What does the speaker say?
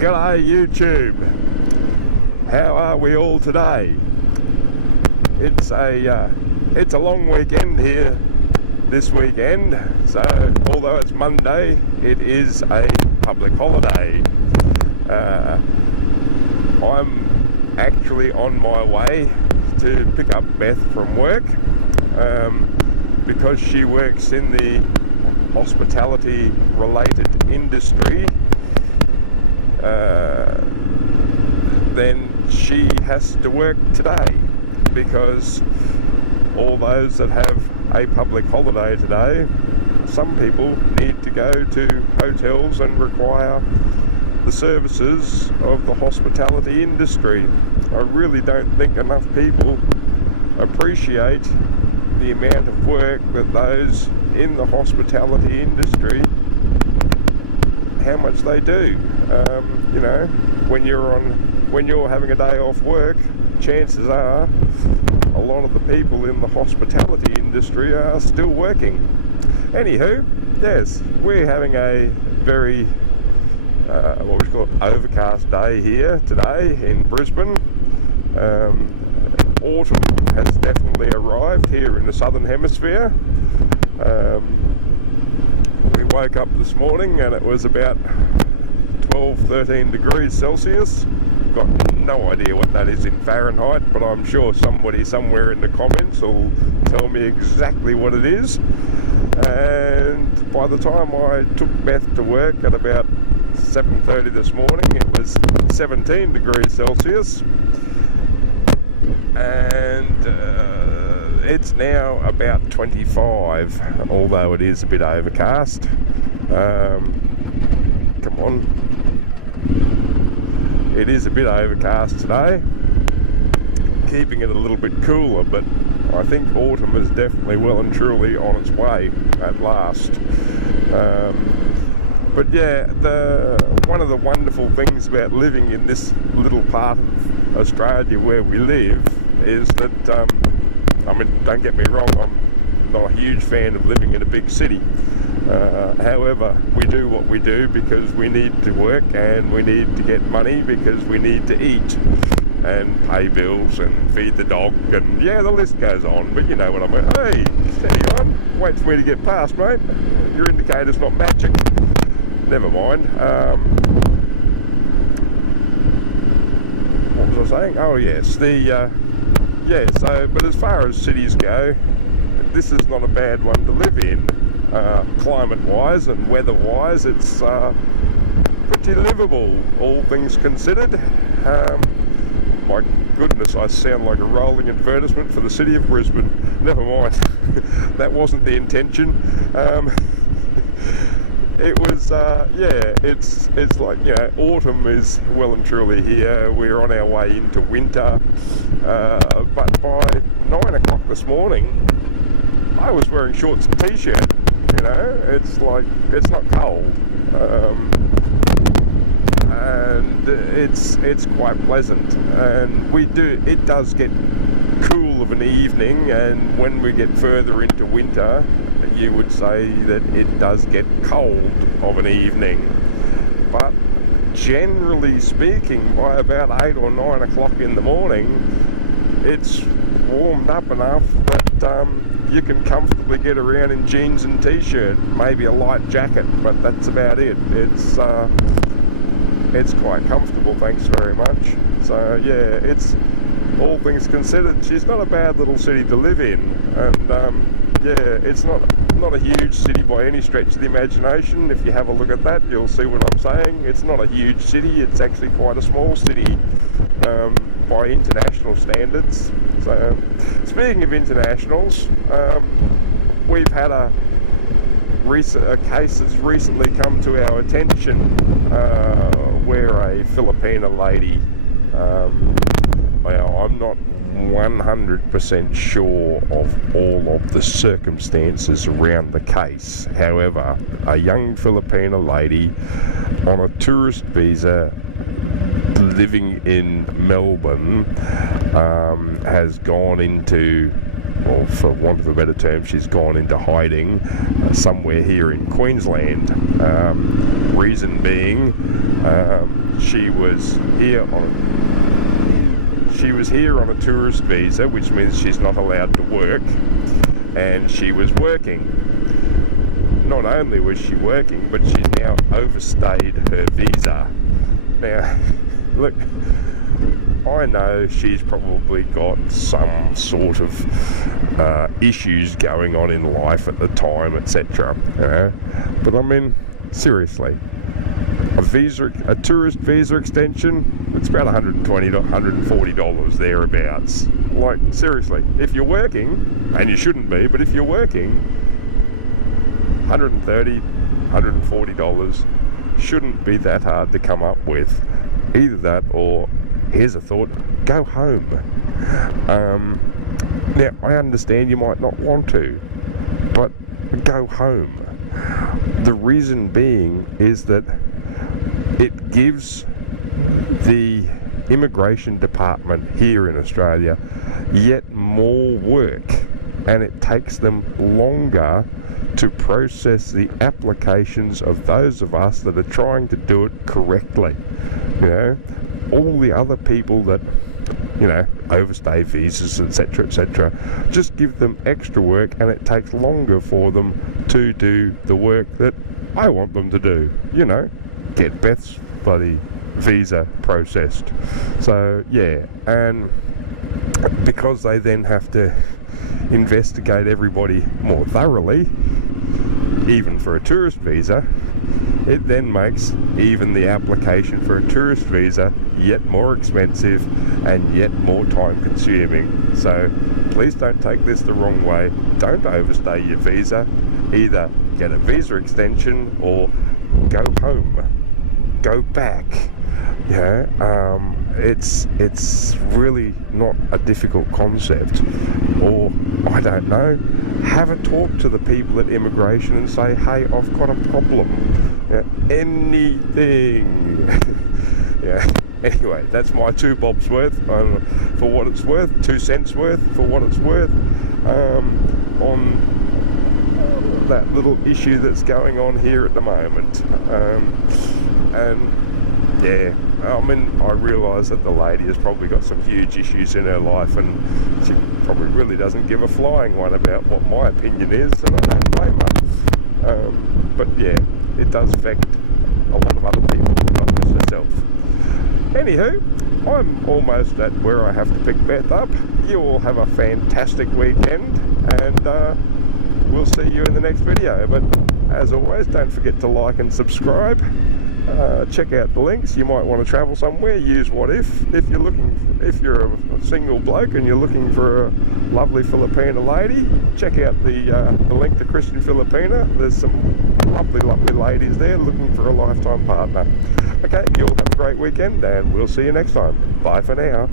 G'day YouTube. How are we all today? It's a long weekend here this weekend, so although it's Monday, it is a public holiday. I'm actually on my way to pick up Beth from work because she works in the hospitality related industry. Then she has to work today because all those that have a public holiday today, some people need to go to hotels and require the services of the hospitality industry. I really don't think enough people appreciate the amount of work that those in the hospitality industry, how much they do. You know, when you're having a day off work, chances are a lot of the people in the hospitality industry are still working. Anywho, yes, we're having a very what we call overcast day here today in Brisbane. Autumn has definitely arrived here in the southern hemisphere. We woke up this morning and it was about 12-13 degrees Celsius. Got no idea what that is in Fahrenheit, but I'm sure somebody somewhere in the comments will tell me exactly what it is. And by the time I took Beth to work at about 7:30 this morning, it was 17 degrees Celsius, and it's now about 25, although it is a bit overcast. Come on. It is a bit overcast today, keeping it a little bit cooler, but I think autumn is definitely well and truly on its way at last. But yeah, one of the wonderful things about living in this little part of Australia where we live is that, I mean, don't get me wrong, I'm not a huge fan of living in a big city. However, we do what we do because we need to work and we need to get money because we need to eat and pay bills and feed the dog, and yeah, the list goes on. But you know what I mean. Hey, steady on. Wait for me to get past, mate. Your indicator's not matching. Never mind. What was I saying? Oh yes, but as far as cities go, this is not a bad one to live in. Climate-wise and weather-wise, it's pretty livable, all things considered. My goodness, I sound like a rolling advertisement for the city of Brisbane. Never mind, that wasn't the intention. It was, yeah, it's like, you know, autumn is well and truly here. We're on our way into winter, but by 9 o'clock this morning, I was wearing shorts and t-shirt. You know, it's like, it's not cold, and it's quite pleasant, and it does get cool of an evening, and when we get further into winter, you would say that it does get cold of an evening. But generally speaking, by about 8 or 9 o'clock in the morning, it's warmed up enough that you can comfortably get around in jeans and t-shirt, maybe a light jacket, but that's about it. It's quite comfortable, thanks very much. So yeah, it's, all things considered, she's not a bad little city to live in, and yeah, it's not a huge city by any stretch of the imagination. If you have a look at that, you'll see what I'm saying. It's not a huge city, it's actually quite a small city by international standards. So, speaking of internationals, we've had a case that's recently come to our attention where a Filipina lady, I'm not 100% sure of all of the circumstances around the case. However, a young Filipina lady on a tourist visa living in Melbourne has gone into, well, for want of a better term, she's gone into hiding somewhere here in Queensland. Reason being, she was here on a tourist visa, which means she's not allowed to work, and she was working. Not only was she working, but she's now overstayed her visa. Now, look, I know she's probably got some sort of issues going on in life at the time, etc. But I mean, seriously, a tourist visa extension, it's about $120 to $140 thereabouts. Like, seriously, if you're working, and you shouldn't be, but if you're working, $130, $140 shouldn't be that hard to come up with. Either that, or here's a thought: go home. Now, I understand you might not want to, but go home. The reason being is that it gives the immigration department here in Australia yet more work, and it takes them longer to process the applications of those of us that are trying to do it correctly. You know, all the other people that, you know, overstay visas, etc., etc., just give them extra work, and it takes longer for them to do the work that I want them to do. You know, get Beth's bloody visa processed. So yeah, and because they then have to investigate everybody more thoroughly, even for a tourist visa, it then makes even the application for a tourist visa yet more expensive and yet more time consuming. So please don't take this the wrong way. Don't overstay your visa. Either get a visa extension or go home, go back. Yeah, it's really not a difficult concept. Or, I don't know, have a talk to the people at immigration and say, hey, I've got a problem. Yeah, anything. Yeah. Anyway, that's my 2 bobs worth, for what it's worth, 2 cents worth for what it's worth, on that little issue that's going on here at the moment. And yeah, I mean, I realise that the lady has probably got some huge issues in her life, and she probably really doesn't give a flying one about what my opinion is, and I don't blame her. But yeah, it does affect a lot of other people, not just herself. Anywho, I'm almost at where I have to pick Beth up. You all have a fantastic weekend, and we'll see you in the next video. But as always, don't forget to like and subscribe. Check out the links. You might want to travel somewhere, use What If you're a single bloke and you're looking for a lovely Filipina lady, check out the link to Christian Filipina. There's some lovely ladies there looking for a lifetime partner. Okay, you all have a great weekend, and we'll see you next time. Bye for now.